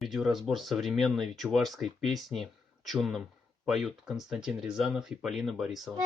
Видеоразбор современной чувашской песни «Чунным». Поют Константин Рязанов и Полина Борисова.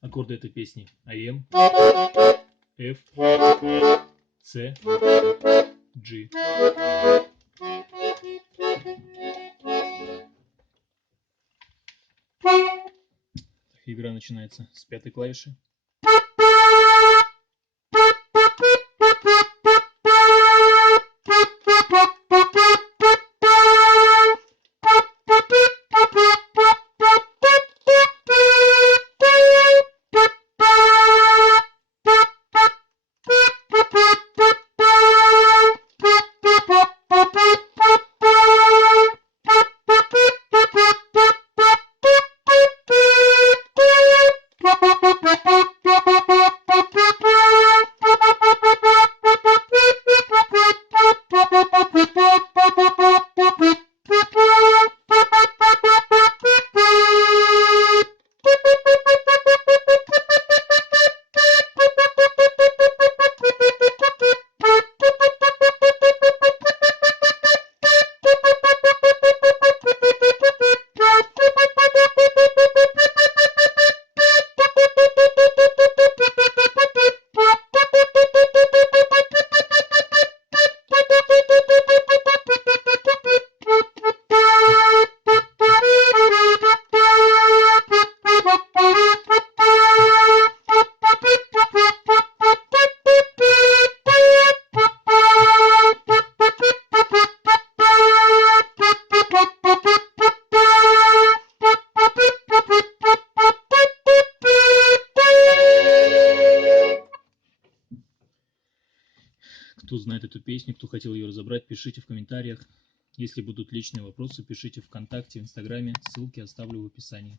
Аккорды этой песни: АМ, F, C, G. Игра начинается с пятой клавиши. Кто знает эту песню, кто хотел ее разобрать, пишите в комментариях. Если будут личные вопросы, пишите ВКонтакте, в Инстаграме. Ссылки оставлю в описании.